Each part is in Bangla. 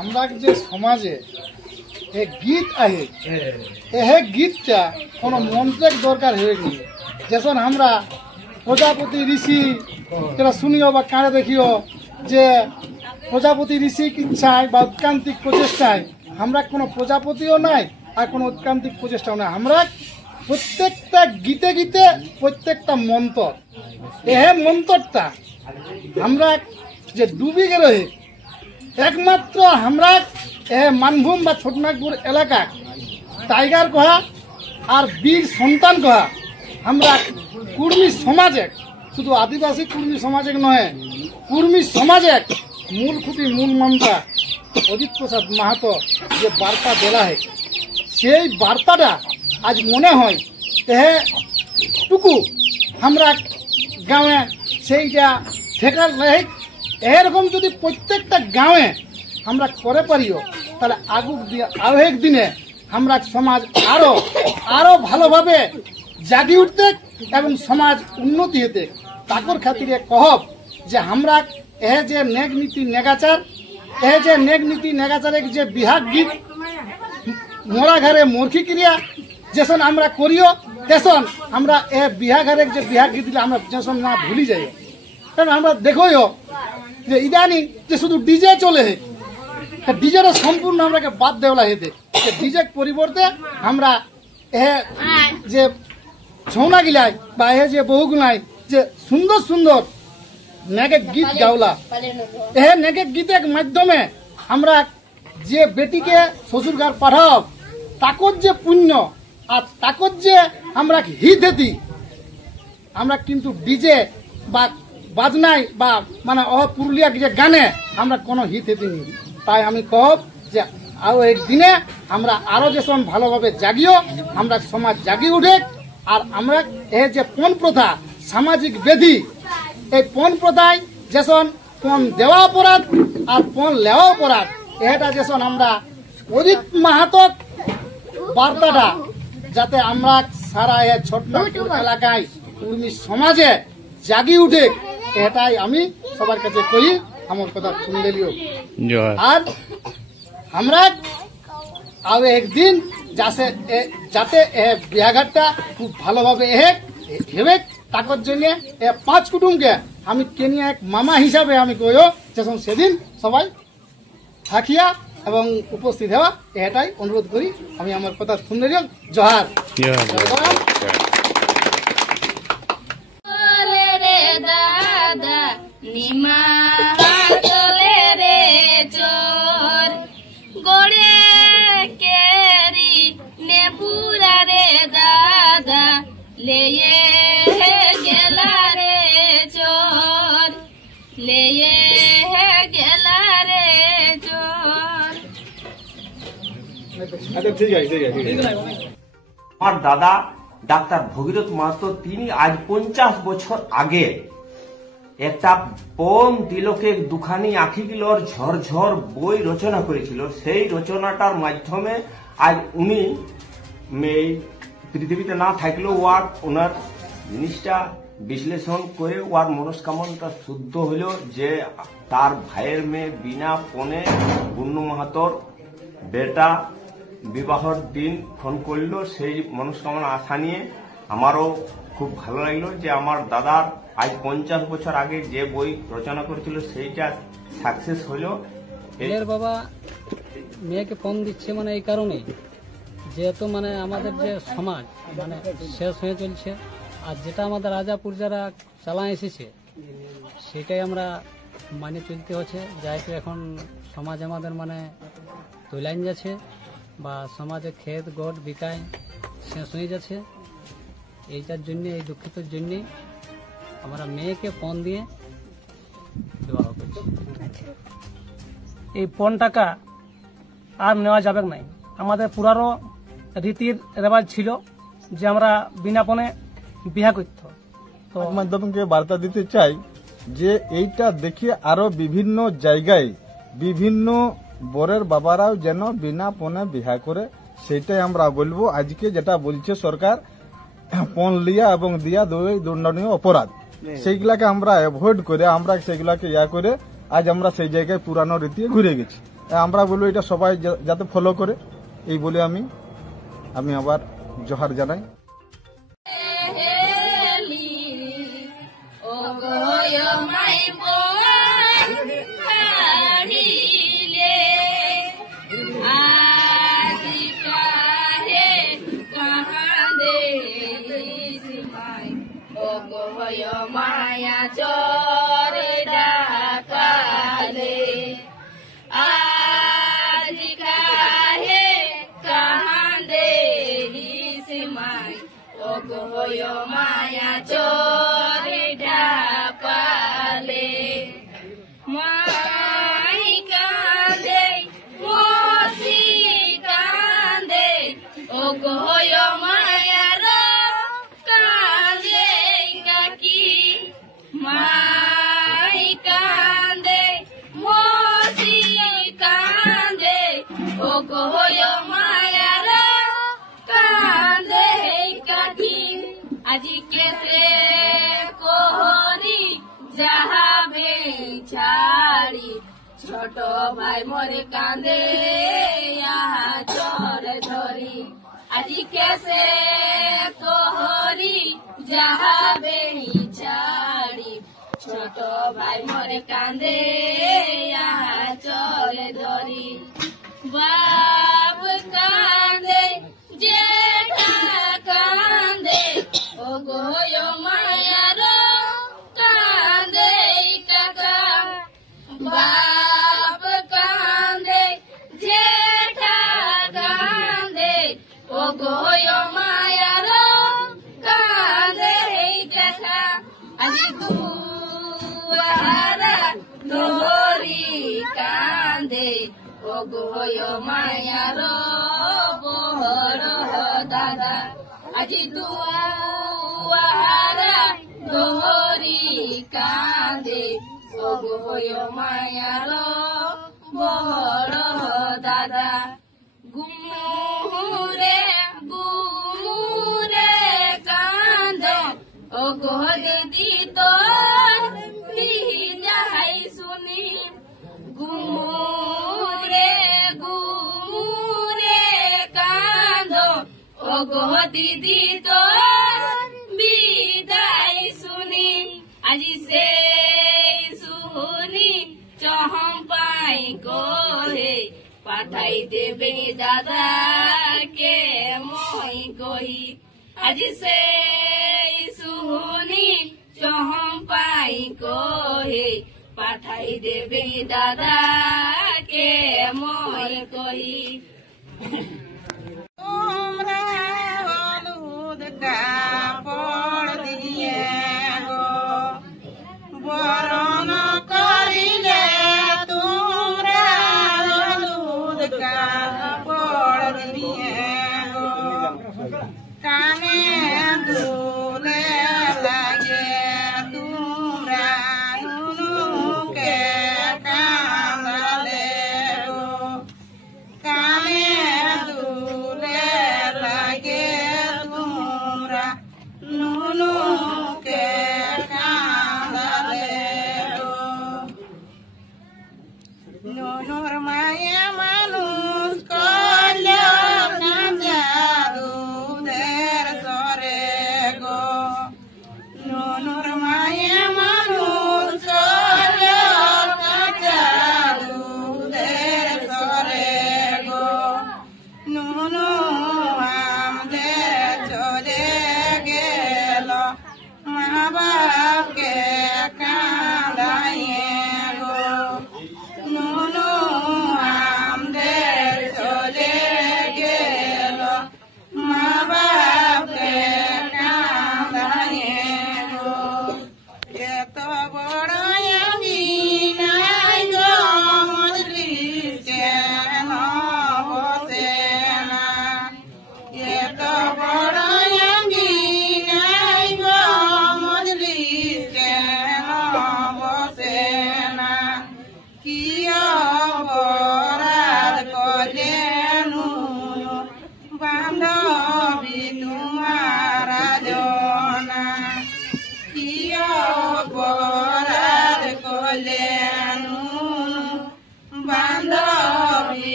আমরা যে সমাজে গীত আহে গীতটা কোনো মন্ত্রের দরকার হয়ে গেল। যেমন আমরা প্রজাপতি ঋষি যেটা শুনিও বা কানে দেখিও যে প্রজাপতি ঋষির ইচ্ছায় বা ঐকান্তিক প্রচেষ্টায় আমরা কোনো প্রজাপতিও নাই আর কোনো ঐকান্তিক প্রচেষ্টাও নাই। আমরা প্রত্যেকটা গীতে গীতে প্রত্যেকটা মন্ত্র মন্ত্রটা আমরা যে ডুবি গেল একমাত্র আমরা মানভূম বা ছোটনাগপুর এলাকা টাইগার কহা আর বীর সন্তান কহা আমরা কুর্মী সমাজে শুধু আদিবাসী কুর্মী সমাজে নয় কুর্মী সমাজে মূল খুঁটি মূল মন্ত্রা অজিত প্রসাদ মাহাতো যে বার্তা দেলা হয় সেই বার্তাটা আজ মনে হয় টুকু আমরা গাঁয়ে সেইটা ঠেকার এরকম যদি প্রত্যেকটা গাঁয়ে আমরা করে পারিও তাহলে আগামী দিনে আমরা সমাজ আরো ভালোভাবে জাগি উঠতে এবং সমাজ উন্নতি হতে তাকর খাতিরে কহব যে আমরা যে নেক নীতি নেগাচার যে নেক নীতি নেগাচারের যে বিহাগ গীত মরা ঘরে মূর্খী ক্রিয়া যেসন আমরা করিও তেসন আমরা বিহা ঘরে যে বিহাগ গীত আমরা যেসন না ভুলি যাই। কারণ আমরা দেখোও যে ইদানিং যে শুধু ডিজে চলে ডিজেটা সম্পূর্ণ আমরা বাদ দেওয়া হেতে ডিজে পরিবর্তে আমরা যে ছৌনা গিলাই বা যে বহুগুলাই যে সুন্দর সুন্দর নেগেক গীত গাওলা নেগেক গীতের মাধ্যমে আমরা যে বেটিকে শ্বশুর ঘর পাঠাও তাকর যে পুণ্য আর তাকর যে আমরা হিত হেতি আমরা কিন্তু ডিজে বা বাজনায় বা মানে পুরুলিয়া যে গানে আমরা কোনো হিত হেতি নি। তাই আমি কব যে আরো একদিনে আমরা আরো যেসব ভালোভাবে জাগিও আমরা সমাজ জাগি উঠে আর আমরা যে পণ প্রথা সামাজিক ব্যাধি এই পণ প্রথায় যেসন পণ দেওয়া অপরাধ আর পণ লেওয়া অপরাধ এটা যেসন আমরা অজিত মাহাতক বার্তাটা যাতে আমরা সারা ছোটনাগপুর এলাকায় কুর্মী সমাজে জাগি উঠে এটাই আমি সবার কাছে কই আমার কথা শুনলে লিও। আর আমরা আরো একদিন যাতে বিয়াঘাটটা খুব ভালোভাবে হেবে তাকর জন্য 5 কুটুমকে আমি কেনিয়া এক মামা হিসাবে আমি কইও যখন সেদিন সবাই থাকিয়া এবং উপস্থিত হওয়া এটাই অনুরোধ করি। আমি আমার কথা শুনলে লিও। জোহার। আমার দাদা ডাক্তার ভগীরথ মাহাতো তিনি আজ 50 বছর আগে একটা পণ তিলকে দুখানি আখি কিলোর ঝরঝর বই রচনা করেছিল। সেই রচনাটার মাধ্যমে আজ উনি পৃথিবীতে না থাকলেও ওনার জিনিসটা বিশ্লেষণ করে ওর মনস্কামনাটা শুদ্ধ হইল যে তার ভাইয়ের মেয়ে বিনা পণে বুন্নু মাহাতোর বেটা বিবাহর দিন ফোন করলো। সেই মনস্কামনা আশা নিয়ে আমারও খুব ভালো লাগলো যে আমার দাদার আজ 50 বছর আগে যে বই রচনা করেছিল সেইটা সাকসেস হইল। এর বাবা মেয়েকে পণ দিচ্ছে মানে এই কারণে যেহেতু মানে আমাদের যে সমাজ মানে শেষ হয়ে চলছে আর যেটা আমাদের রাজা পূর্জারা চালা এসেছে সেটাই আমরা মানে চলতে হচ্ছে। যেহেতু এখন সমাজ আমাদের মানে তৈলাইন যাচ্ছে বা সমাজে ক্ষেত গড় বিকায় শেষ হয়ে যাচ্ছে। এইটার জন্য এই দুঃখিতর জন্যে আমরা মেয়েকে পণ দিয়ে বিবাহ করছি। এই পণ টাকা আর নেওয়া যাবে না। আমাদের পুরানো রীতির রেওয়াজ ছিল যে আমরা বিনা পণে বিয়া করত। তো মাধ্যমকে বার্তা দিতে চাই যে এইটা দেখে আরো বিভিন্ন জায়গায় বিভিন্ন বরের বাবারাও যেন বিনা পণে বিয়া করে সেটাই আমরা বলবো। আজকে যেটা বলছে সরকার পণ লিয়া এবং দিয়া দুই দণ্ডনীয় অপরাধ, সেইগুলাকে আমরা অ্যাভয়েড করে আমরা সেগুলাকে করে আজ আমরা সেই জায়গায় পুরানো রীতি ঘুরে গেছি। আমরা বলবো এটা সবাই যাতে ফলো করে, এই বলে আমি আবার জোহার জানাই। মায়া চরে ডাকালে আজ কাহে কান্দে সিমাই ও গয় মায়া চরে ডাকালে মাই কান্দে মসি কান্দে ও গয় মায়া মাই কান্দে মসি কান্দে ও গয় মায়ার কান্দে কাকি আজি কেসে কোহরি যাহাবে ছাড়ি ছোট ভাই মোরে কান্দে চর ধরি আজি কেসে কোহরি যাহাবে ছাড়ি ছোট ভাই মোরে কান্দে চলে ধরি বাপ কান্দে জেঠা কান্দে ও গয় মায়ার কান্দে কাকা বাপ কান্দে জেঠা কান্দে ও গয় মায়ার কান্দে কাকা আজি দুয়ারা ধরি কান্দে ও গয় মায়ার বহর দাদা আজি দুয়ারা ধরি কান্দে ও গয় মায়ার বহর দাদা গুমুরে গুমুরে কান্দ ও গো দিদি তোর যাই শুনি গুমুরে গুমুরে কান্দ ও গো দিদি তোর বিদায় শুনি আজি সে শুনি চম্পাই কহে পাঠাই দেবে দাদাকে মই কহি আজি সে শুনি চম্পাই কহে পাঠাই দেবে দাদাকে মই কহি তোমরা হলুদ কাপড় দিয়ে গো বরণ করিলে তোমরা হলুদ কাপড় দিয়ে গো কানে দুলে লাগে তোমরা নুনুকে কাঁদালে গো কানে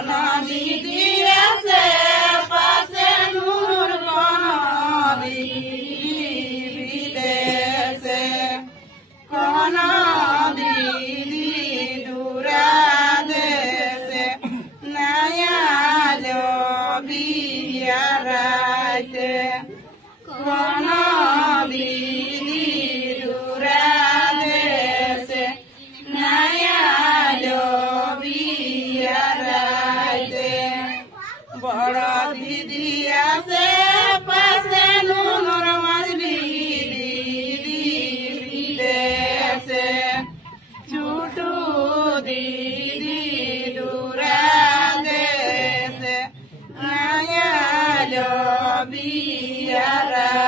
দিদি আছে পাশে নূর বিদেশে কোন দিদি দূরা দেশে নায়ালো বিয়ারাইতে কোন দিদি দূরা দেশে নায়ালো বিয়ারাইতে বড় দিদি আছে পাশে নুর বিদেশে ছুটু দিদি দূরা দেশে নায়ালো বিয়ারাইতে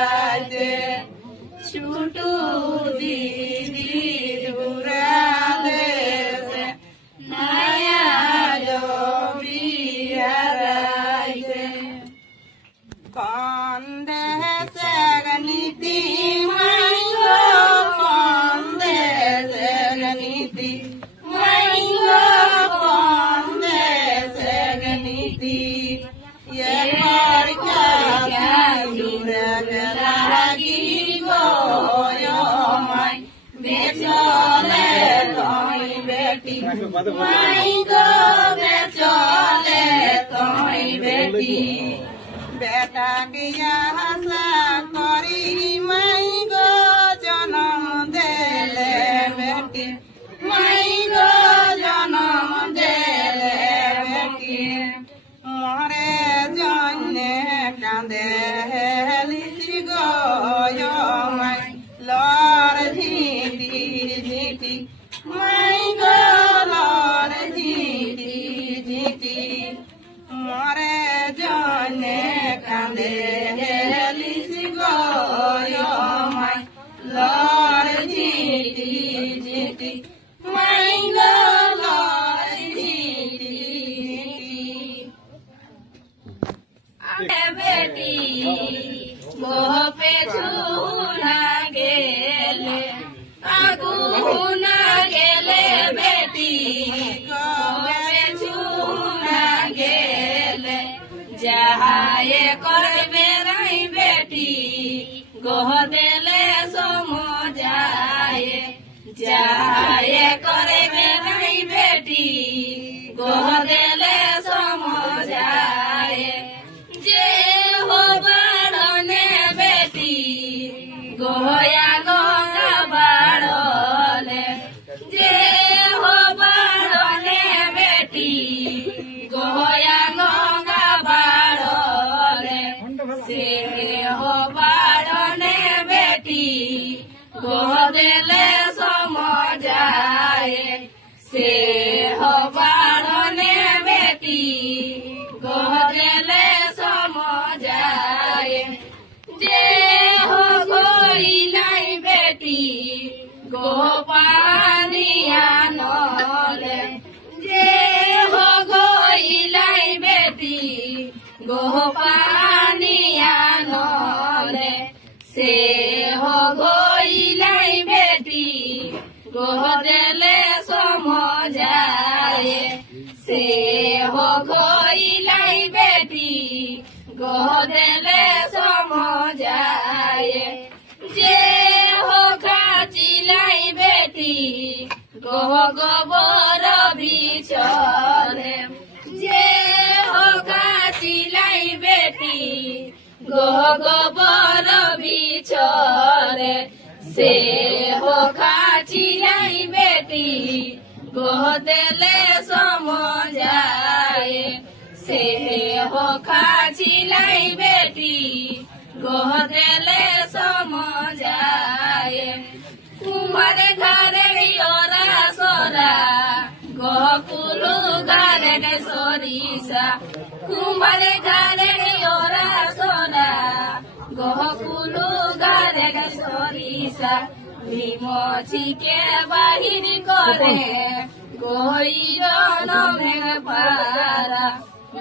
ছুটু দিদি দূরা দেশে নায়ালো বিয়ারাইতে কোন দেশে নীতি মাইলো কোন দেশে নীতি মাইলো কোন দেশে নীতি এবার দূরে লাগি গো মাই বেচলে তোই বেটি মাই গো বেচলে তোই বেটি বেটা গিয়া হাসা করি মাই গো জনম দেলে বেটি মাই গো জনম দেলে বেটি মরে জন্যে কাঁদে লিসি গো মাই লর ঝিটি ঝিটি মাই গো লর ঝিটি ঝিটি মরে জন্যে কাঁদে লিসি গো মাই লর ঝিটি ঝিটি মাই গো লর ঝিটি বেটি গোপে ছুনা গেলে আগুনা গেলে বেটি গোপে ছুনা গেলে যাহায়ে করবে নাই বেটি গোহ দেলে সমজায়ে যাহায়ে করবে নাই বেটি গোহ দেলে সমজায়ে যে বাড়নে বেটি গোয়া গঙ্গা বাড়লে যে বাড়নে বেটি গোয়া গঙ্গা বাড়লে সে বাড়নে বেটি গোহ দেলে সমজায়ে সে বাড়নে বেটি গোহ দেলে সমজায়ে যে গইলাই বেটি গো পানিয়া নলে যে গইলাই বেটি গো পানিয়া নলে সে গইলাই বেটি গো দেলে সমজায়ে সে গইলাই বেটি গো দেলে সমজায়ে যে কাচিলাই বেটি গো গোবর বিচলে যে কাচিলাই বেটি গো গোবর বিচলে সে কাচিলাই বেটি গো দেলে সমজায়ে সে কাচিলাই বেটি গো দেলে সমজায়ে কুমার ঘরে ওরা সরা গকুলু গারে সরিষা কুমার ঘরে ওরা সরা গকুলু গারে সরিষা বিমচিকে বাহির করে গইর নমের পারা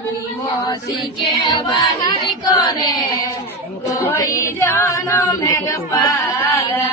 বিমচিকে বাহির করে গইর নমের পারা